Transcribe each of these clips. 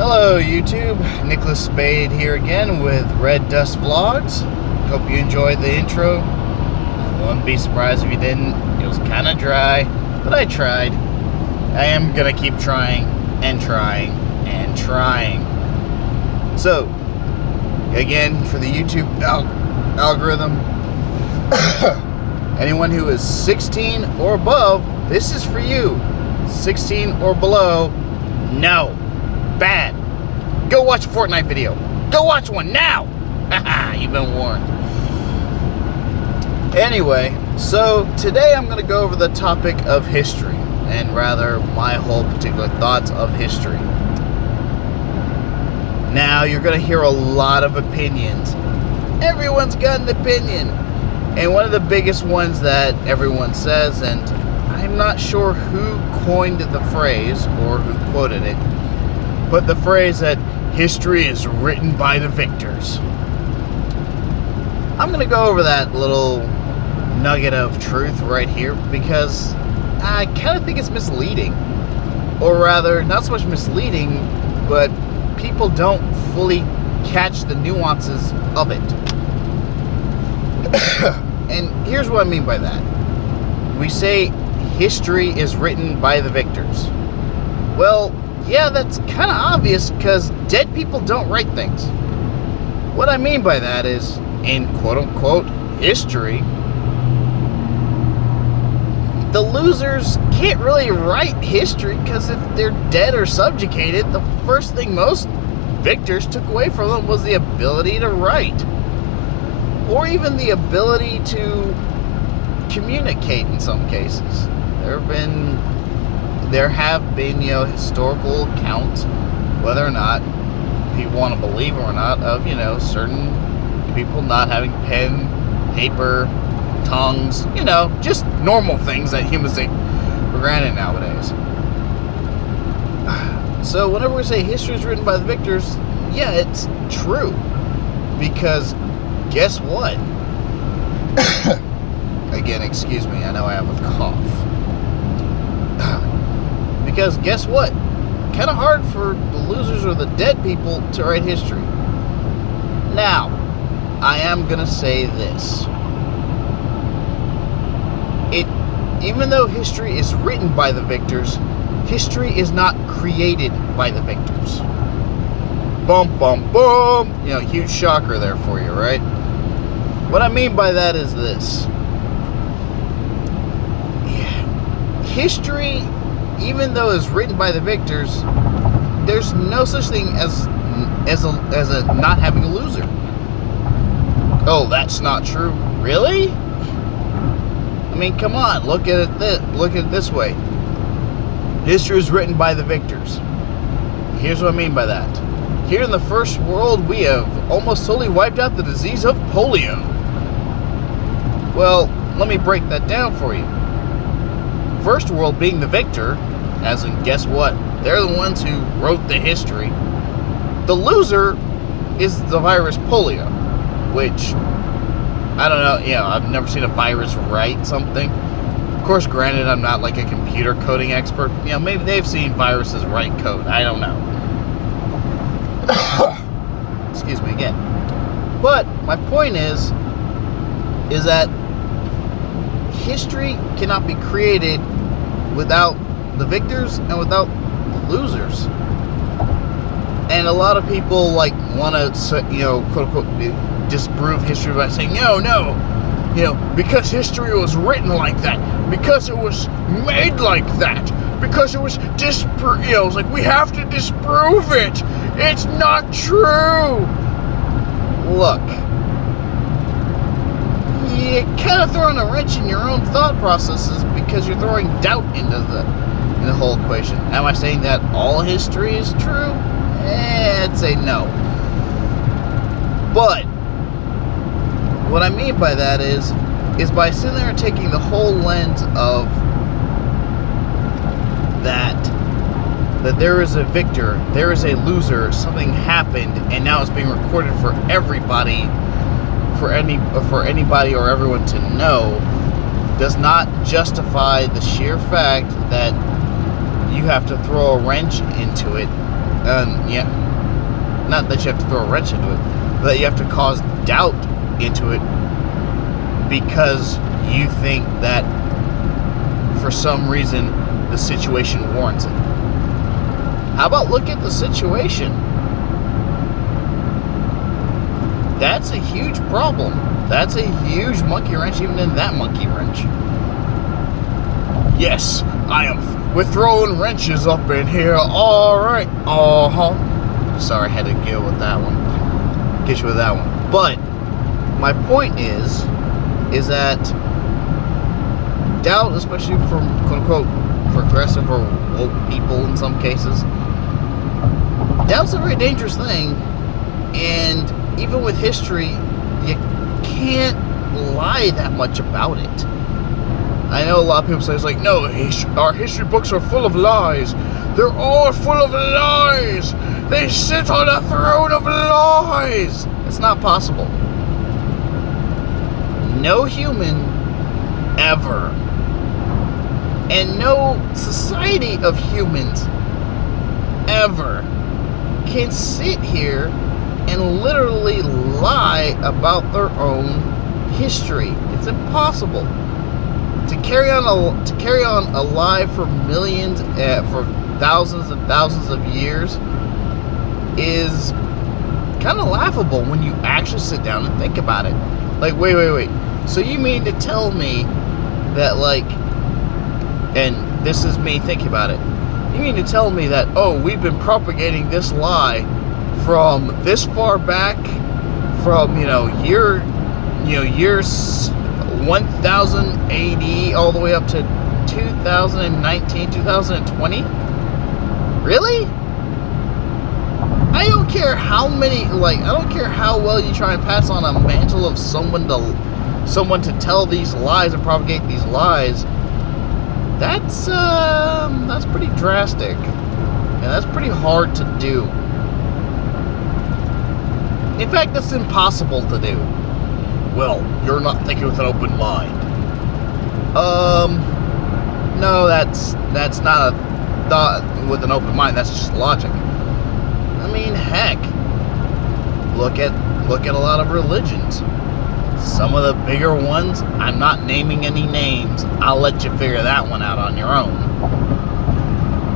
Hello YouTube, Nicholas Spade here again with Red Dust Vlogs. Hope you enjoyed the intro. I wouldn't be surprised if you didn't. It was kind of dry, but I tried. I am gonna keep trying and trying and trying. So, again, for the YouTube algorithm, anyone who is 16 or above, this is for you. 16 or below, no. Bad. Go watch a Fortnite video. Go watch one now. Haha, you've been warned. Anyway, so today I'm going to go over the topic of history, and rather my whole particular thoughts of history. Now, you're going to hear a lot of opinions. Everyone's got an opinion. And one of the biggest ones that everyone says, and I'm not sure who coined the phrase or who quoted it, but the phrase that history is written by the victors. I'm going to go over that little nugget of truth right here because I kind of think it's misleading. Or rather, not so much misleading, but people don't fully catch the nuances of it. And here's what I mean by that. We say history is written by the victors. Well, yeah, that's kind of obvious because dead people don't write things. What I mean by that is, in quote-unquote history, the losers can't really write history because if they're dead or subjugated, the first thing most victors took away from them was the ability to write. Or even the ability to communicate in some cases. There have been, historical accounts, whether or not people want to believe or not, of, certain people not having pen, paper, tongues, just normal things that humans take for granted nowadays. So whenever we say history is written by the victors, yeah, it's true. Because guess what? Again, excuse me, I know I have a cough. Because guess what? Kind of hard for the losers or the dead people to write history. Now, I am going to say this. Even though history is written by the victors, history is not created by the victors. Bum, bum, bum. Huge shocker there for you, right? What I mean by that is this. History, even though it's written by the victors, there's no such thing as a not having a loser. Oh, that's not true. Really? I mean, come on. Look at it this way. History is written by the victors. Here's what I mean by that. Here in the first world, we have almost totally wiped out the disease of polio. Well, let me break that down for you. First world being the victor, as in, guess what? They're the ones who wrote the history. The loser is the virus polio, which, I don't know, I've never seen a virus write something. Of course, granted, I'm not like a computer coding expert. Maybe they've seen viruses write code. I don't know. Excuse me again. But my point is that history cannot be created without the victors and without the losers. And a lot of people want to, quote unquote, disprove history by saying, no, because history was written like that, because it was made like that, because it was it's like we have to disprove it. It's not true. Look, you're kind of throwing a wrench in your own thought processes because you're throwing doubt into the whole equation. Am I saying that all history is true? I'd say no. But what I mean by that is by sitting there and taking the whole lens of that there is a victor, there is a loser, something happened, and now it's being recorded for everybody, for anybody or everyone to know, does not justify the sheer fact that you have to throw a wrench into it yeah, not that you have to throw a wrench into it, but you have to cause doubt into it because you think that for some reason the situation warrants it. How about look at the situation? That's a huge problem. That's a huge monkey wrench, even in that monkey wrench. Yes, we're throwing wrenches up in here. Alright. Sorry, I had to get with that one. Get you with that one. But my point is that doubt, especially from quote-unquote progressive or woke people in some cases, doubt's a very dangerous thing. And even with history, you can't lie that much about it. I know a lot of people say, it's like, no, our history books are full of lies. They're all full of lies. They sit on a throne of lies. It's not possible. No human ever, and no society of humans ever can sit here and literally lie about their own history. It's impossible. To carry on a lie for millions, for thousands and thousands of years is kind of laughable when you actually sit down and think about it. Like, wait. So you mean to tell me that, like, and this is me thinking about it, you mean to tell me that, oh, we've been propagating this lie from this far back, from, years 1000 AD all the way up to 2019, 2020? Really? I don't care how many, I don't care how well you try and pass on a mantle of someone to tell these lies and propagate these lies. That's pretty drastic. And that's pretty hard to do. In fact, that's impossible to do. Well, you're not thinking with an open mind. No, that's not a thought with an open mind. That's just logic. I mean, heck, look at a lot of religions. Some of the bigger ones, I'm not naming any names. I'll let you figure that one out on your own.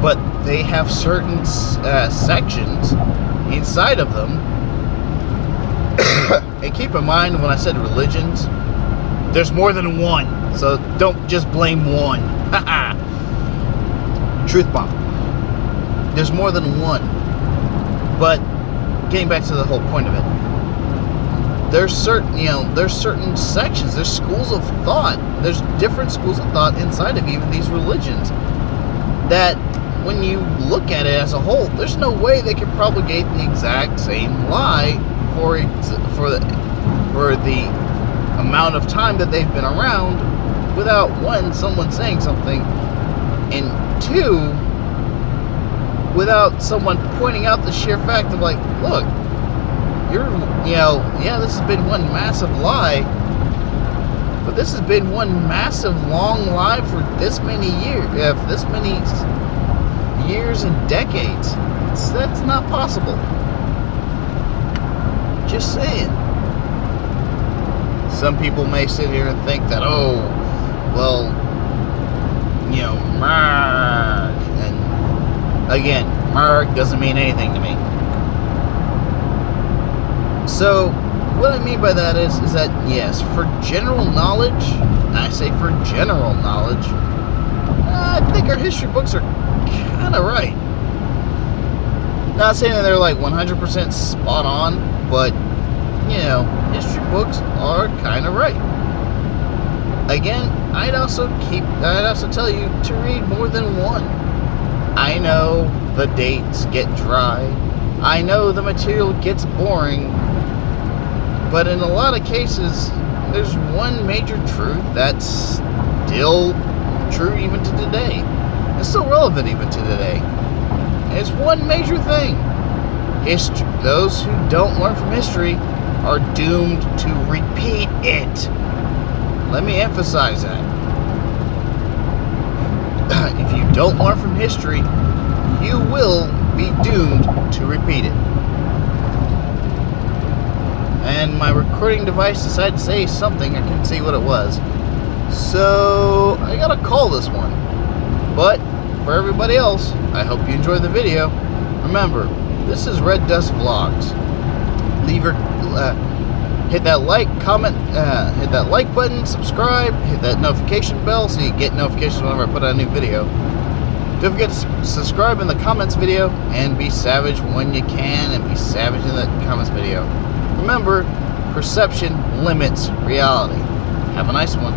But they have certain sections inside of them. And keep in mind, when I said religions, there's more than one. So don't just blame one. Truth bomb. There's more than one. But getting back to the whole point of it, there's certain sections, there's schools of thought, there's different schools of thought inside of even these religions that when you look at it as a whole, there's no way they can propagate the exact same lie for the amount of time that they've been around without, one, someone saying something, and two, without someone pointing out the sheer fact of, like, look, this has been one massive lie, but this has been one massive long lie for this many years and decades. That's not possible. Just saying. Some people may sit here and think that, Mark. And again, Mark doesn't mean anything to me. So, what I mean by that is that, yes, for general knowledge, and I say for general knowledge, I think our history books are kind of right. Not saying that they're like 100% spot on, but, history books are kind of right. Again, I'd also tell you to read more than one. I know the dates get dry. I know the material gets boring. But in a lot of cases, there's one major truth that's still true even to today. It's still relevant even to today. And it's one major thing. Those who don't learn from history are doomed to repeat it. Let me emphasize that. If you don't learn from history, you will be doomed to repeat it. And my recording device decided to say something. I couldn't see what it was. So I gotta call this one. But for everybody else, I hope you enjoyed the video. Remember, this is Red Dust Vlogs. Hit that like, comment, hit that like button, subscribe, hit that notification bell so you get notifications whenever I put out a new video. Don't forget to subscribe in the comments video and be savage when you can, and be savage in the comments video. Remember, perception limits reality. Have a nice one.